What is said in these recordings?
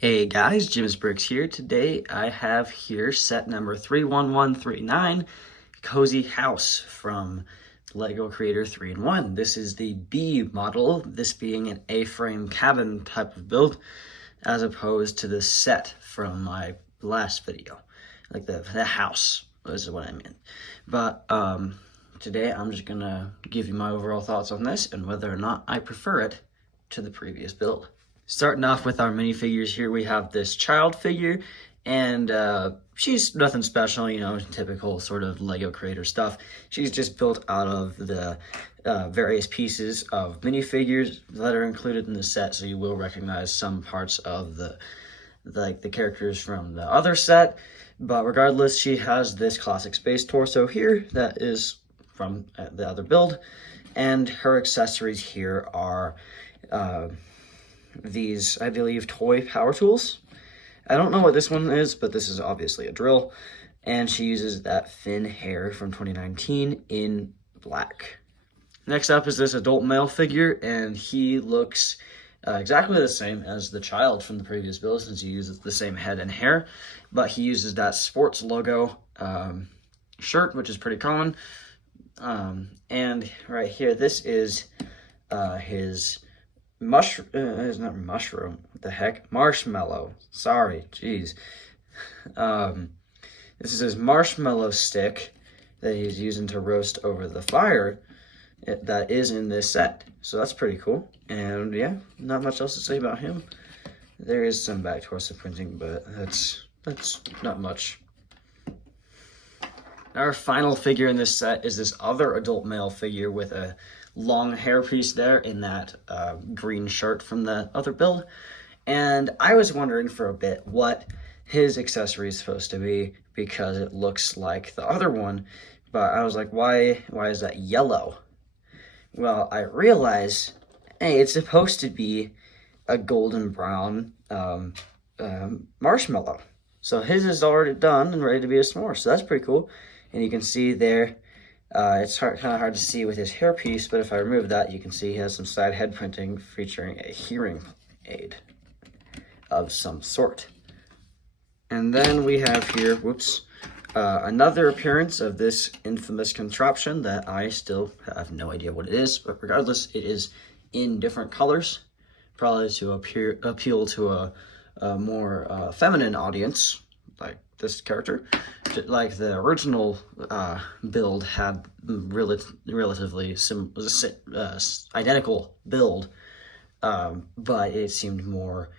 Hey guys, Jim's Bricks here. Today I have here set number 31139, Cozy House from LEGO Creator 3-in-1. This is the B model, this being an A-frame cabin type of build, as opposed to the set from my last video. Like the house is what I meant. But today I'm just gonna give you my overall thoughts on this and whether or not I prefer it to the previous build. Starting off with our minifigures here, we have this child figure, and she's nothing special, you know, typical sort of LEGO Creator stuff. She's just built out of the various pieces of minifigures that are included in the set, so you will recognize some parts of the characters from the other set. But regardless, she has this classic space torso here that is from the other build, and her accessories here are these, I believe, toy power tools. I don't know what this one is, but this is obviously a drill. And she uses that Finn hair from 2019 in black. Next up is this adult male figure, and he looks exactly the same as the child from the previous build, since he uses the same head and hair, but he uses that sports logo shirt, which is pretty common. And right here, this is his it's not mushroom, what the heck? Marshmallow. Sorry, jeez. This is his marshmallow stick that he's using to roast over the fire that is in this set. So that's pretty cool. And yeah, not much else to say about him. There is some back torso printing, but that's not much. Our final figure in this set is this other adult male figure with a long hairpiece there in that green shirt from the other build. And I was wondering for a bit what his accessory is supposed to be, because it looks like the other one, but I was like, why is that yellow? Well, I realized, hey, it's supposed to be a golden brown marshmallow. So his is already done and ready to be a s'more, so that's pretty cool. And you can see there, it's kind of hard to see with his hairpiece, but if I remove that, you can see he has some side head printing featuring a hearing aid of some sort. And then we have here, another appearance of this infamous contraption that I still have no idea what it is, but regardless, it is in different colors, probably to appeal to a more feminine audience, like this character. Like the original build had relatively identical build, but it seemed more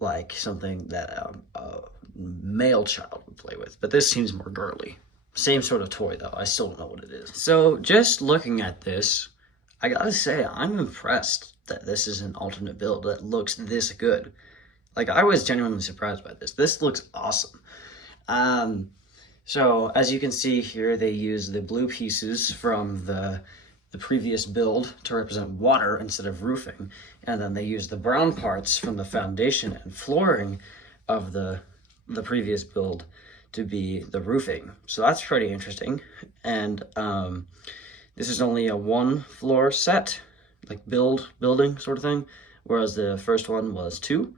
like something that a male child would play with. But this seems more girly. Same sort of toy though, I still don't know what it is. So just looking at this, I gotta say, I'm impressed that this is an alternate build that looks this good. Like, I was genuinely surprised by this. This looks awesome. So as you can see here, they use the blue pieces from the previous build to represent water instead of roofing, and then they use the brown parts from the foundation and flooring of the previous build to be the roofing. So that's pretty interesting. And this is only a one floor set, like building sort of thing, whereas the first one was two.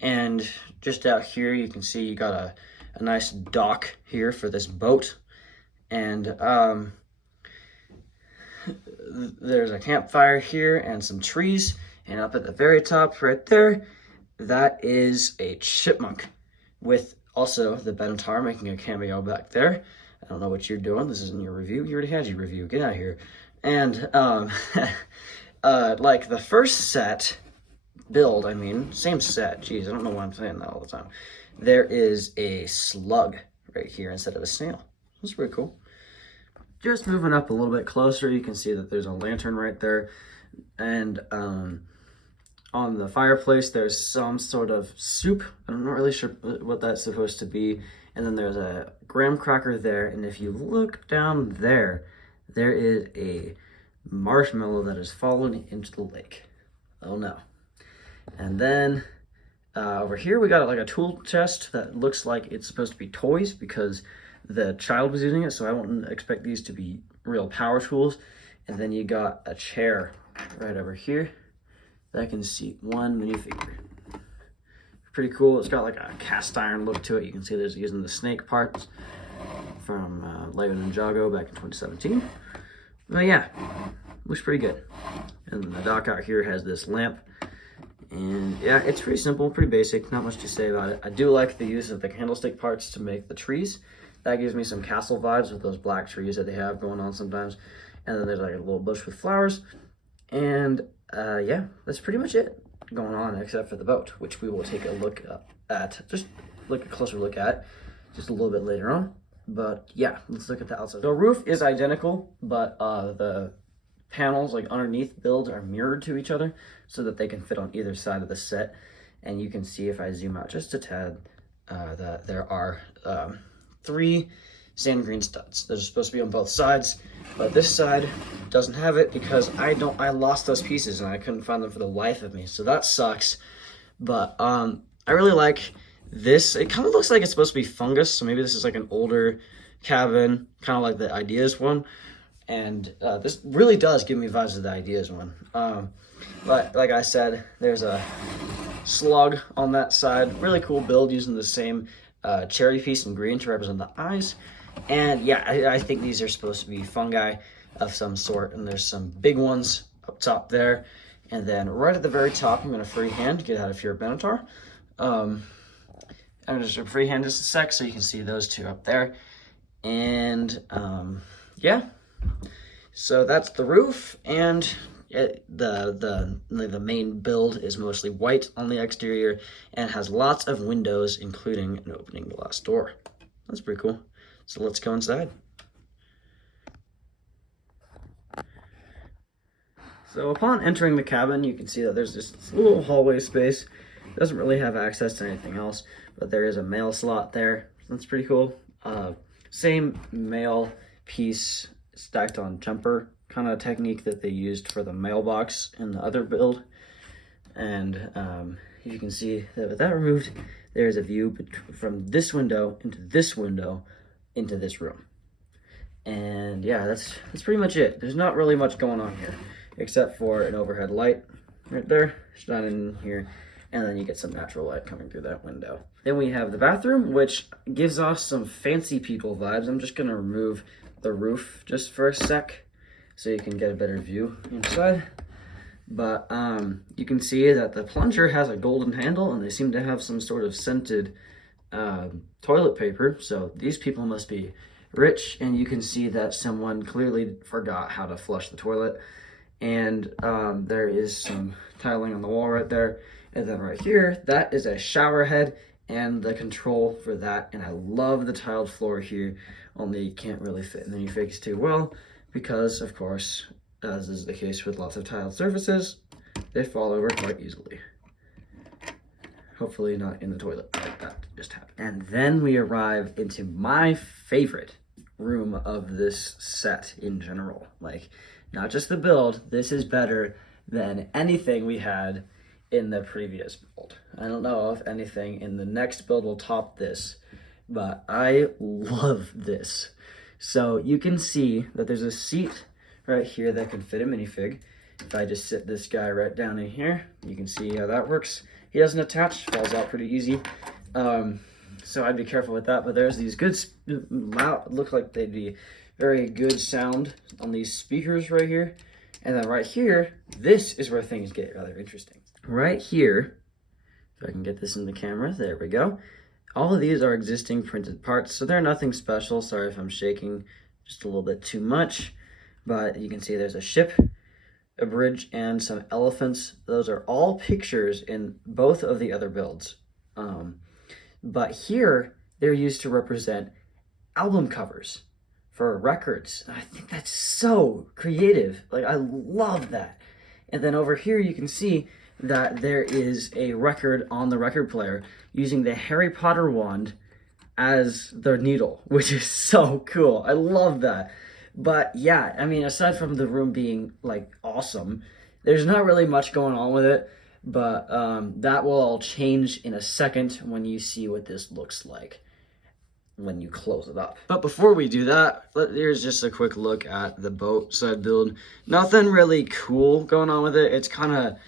And just out here you can see you got a nice dock here for this boat, and there's a campfire here and some trees, and up at the very top right there, that is a chipmunk, with also the Benatar making a cameo back there. I don't know what you're doing, this isn't your review, you already had your review, get out of here. And like the first set build, I mean, same set, geez, I don't know why I'm saying that all the time. There is a slug right here instead of a snail. That's pretty cool. Just moving up a little bit closer, you can see that there's a lantern right there. And on the fireplace, there's some sort of soup. I'm not really sure what that's supposed to be. And then there's a graham cracker there. And if you look down there, there is a marshmallow that has fallen into the lake. Oh no. And then over here we got like a tool chest that looks like it's supposed to be toys because the child was using it, so I wouldn't expect these to be real power tools. And then you got a chair right over here that can seat one minifigure. pretty cool. It's got like a cast iron look to it. You can see there's using the snake parts from Lego Ninjago back in 2017. But yeah, looks pretty good. And the dock out here has this lamp. And yeah, it's pretty simple, pretty basic, not much to say about it. I do like the use of the candlestick parts to make the trees. That gives me some castle vibes with those black trees that they have going on sometimes. And then there's like a little bush with flowers. And yeah, that's pretty much it going on except for the boat, which we will take a look at, just like a closer look at just a little bit later on. But yeah, let's look at the outside. The roof is identical, but the panels like underneath builds are mirrored to each other so that they can fit on either side of the set. And you can see if I zoom out just a tad that there are 3 sand green studs. They're supposed to be on both sides, but this side doesn't have it because I lost those pieces and I couldn't find them for the life of me. So that sucks. But I really like this. It kind of looks like it's supposed to be fungus, so maybe this is like an older cabin, kind of like the Ideas one. And this really does give me vibes of the Ideas one. But like I said, there's a slug on that side. Really cool build using the same cherry piece in green to represent the eyes. And yeah, I think these are supposed to be fungi of some sort. And there's some big ones up top there. And then right at the very top, I'm going to freehand, get out of here, Benatar. I'm going to just freehand just a sec so you can see those 2 up there. And yeah, so that's the roof. And the main build is mostly white on the exterior and has lots of windows, including an opening glass door. That's pretty cool. So let's go inside. So upon entering the cabin, you can see that there's this little hallway space. It doesn't really have access to anything else, but there is a mail slot there. That's pretty cool. Same mail piece stacked on jumper kind of technique that they used for the mailbox in the other build. And you can see that with that removed, there's a view from this window into this window into this room. And yeah, that's pretty much it. There's not really much going on here except for an overhead light right there shining in here, and then you get some natural light coming through that window. Then we have the bathroom, which gives off some fancy people vibes. I'm just gonna remove the roof just for a sec so you can get a better view inside. But you can see that the plunger has a golden handle, and they seem to have some sort of scented toilet paper. So these people must be rich, and you can see that someone clearly forgot how to flush the toilet. And there is some tiling on the wall right there. And then right here, that is a shower head and the control for that. And I love the tiled floor here, only you can't really fit in the fix too well because, of course, as is the case with lots of tiled surfaces, they fall over quite easily. Hopefully not in the toilet like that just happened. And then we arrive into my favorite room of this set in general. Like, not just the build, this is better than anything we had in the previous build. I don't know if anything in the next build will top this, but I love this. So you can see that there's a seat right here that can fit a minifig. If I just sit this guy right down in here, you can see how that works. He doesn't attach, falls out pretty easy. So I'd be careful with that, but there's these good, look like they'd be very good sound on these speakers right here. And then right here, this is where things get rather interesting. Right here, if I can get this in the camera, there we go. All of these are existing printed parts, so they're nothing special. Sorry if I'm shaking just a little bit too much, but you can see there's a ship, a bridge, and some elephants. Those are all pictures in both of the other builds. But here, they're used to represent album covers for records. I think that's so creative. Like, I love that. And then over here, you can see that there is a record on the record player using the Harry Potter wand as the needle, which is so cool. I love that. But yeah, I mean, aside from the room being like awesome, there's not really much going on with it. But that will all change in a second when you see what this looks like when you close it up. But before we do that, here's just a quick look at the boat side build. Nothing really cool going on with it. It's kind of,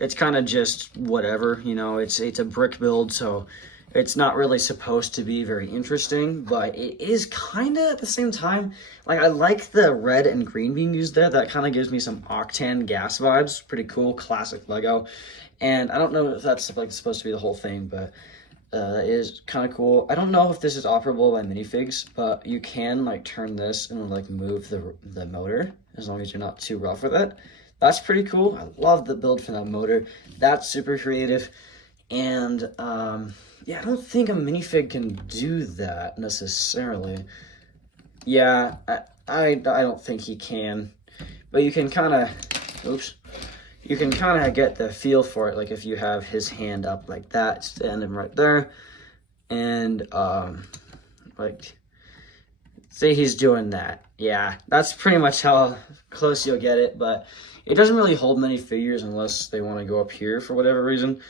it's kind of just whatever, you know, it's a brick build, so it's not really supposed to be very interesting, but it is kind of at the same time. Like, I like the red and green being used there. That kind of gives me some Octane gas vibes. Pretty cool, classic Lego. And I don't know if that's like supposed to be the whole thing, but it is kind of cool. I don't know if this is operable by minifigs, but you can like turn this and like move the motor as long as you're not too rough with it. That's pretty cool. I love the build for that motor. That's super creative. And yeah, I don't think a minifig can do that necessarily. Yeah, I don't think he can. But you can kind of, you can kind of get the feel for it. Like if you have his hand up like that, stand him right there. And like, say he's doing that. Yeah, that's pretty much how close you'll get it. But it doesn't really hold many figures unless they want to go up here for whatever reason.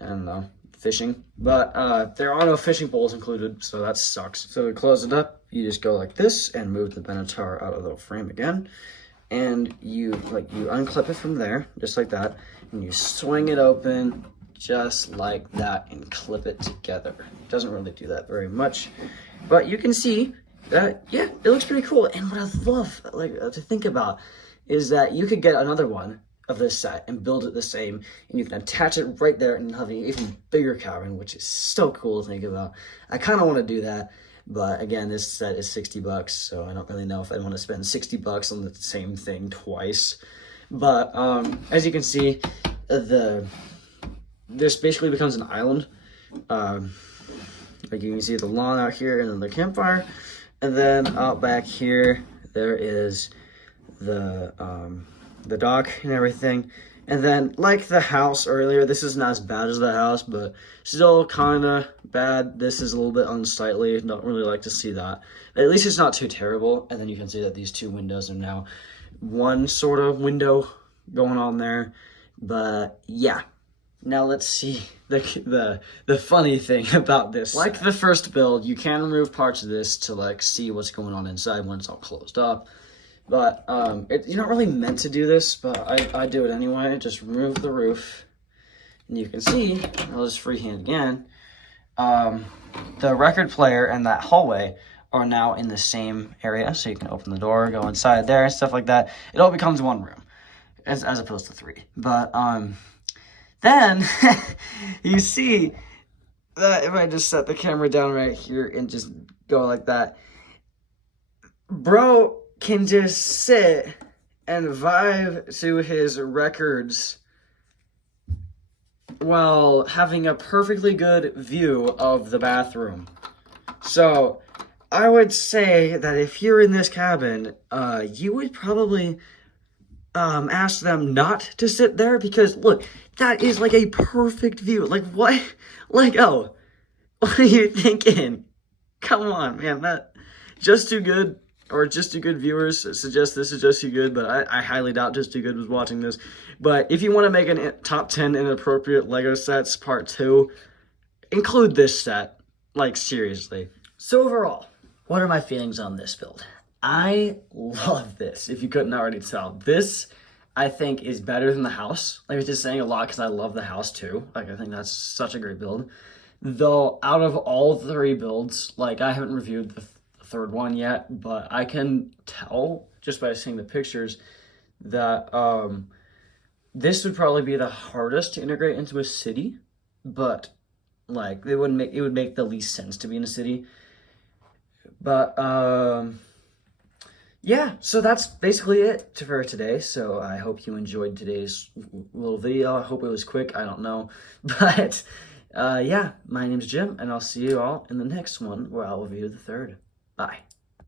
I don't know, fishing. But there are no fishing poles included, so that sucks. So to close it up, you just go like this and move the Benatar out of the frame again. And you unclip it from there, just like that. And you swing it open just like that and clip it together. It doesn't really do that very much. But you can see that, yeah, it looks pretty cool. And what I love to think about is that you could get another one of this set and build it the same, and you can attach it right there and have an even bigger cabin, which is so cool to think about. I kind of want to do that, but again, this set is $60, so I don't really know if I want to spend $60 on the same thing twice. But as you can see, this basically becomes an island. Like you can see the lawn out here and then the campfire, and then out back here there is the dock and everything. And then, like the house earlier, this is not as bad as the house, but still kind of bad. This is a little bit unsightly. Don't really like to see that. At least it's not too terrible. And then you can see that these two windows are now one sort of window going on there. But yeah, now let's see the funny thing about this. Like the first build, you can remove parts of this to like see what's going on inside when it's all closed up. But you're not really meant to do this, but I do it anyway. Just remove the roof, and you can see, I'll just freehand again, the record player and that hallway are now in the same area, so you can open the door, go inside there, and stuff like that. It all becomes one room, as opposed to three. But then, you see that if I just set the camera down right here and just go like that, bro can just sit and vibe to his records while having a perfectly good view of the bathroom. So I would say that if you're in this cabin, you would probably ask them not to sit there, because look, that is like a perfect view. Like what? Like, oh, what are you thinking? Come on, man, that just too good. Or Just Too Good viewers suggest this is Just Too Good, but I highly doubt Just Too Good was watching this. But if you want to make a top 10 inappropriate Lego sets part 2, include this set. Like, seriously. So overall, what are my feelings on this build? I love this, if you couldn't already tell. This, I think, is better than the house. Like, it's just saying a lot because I love the house too. Like, I think that's such a great build. Though, out of all 3 builds, like, I haven't reviewed the third one yet, but I can tell just by seeing the pictures that this would probably be the hardest to integrate into a city, but like it would make the least sense to be in a city. But yeah, so that's basically it for today. So I hope you enjoyed today's little video. I hope it was quick, I don't know, but yeah, my name's Jim, and I'll see you all in the next one where I'll review the third. Bye.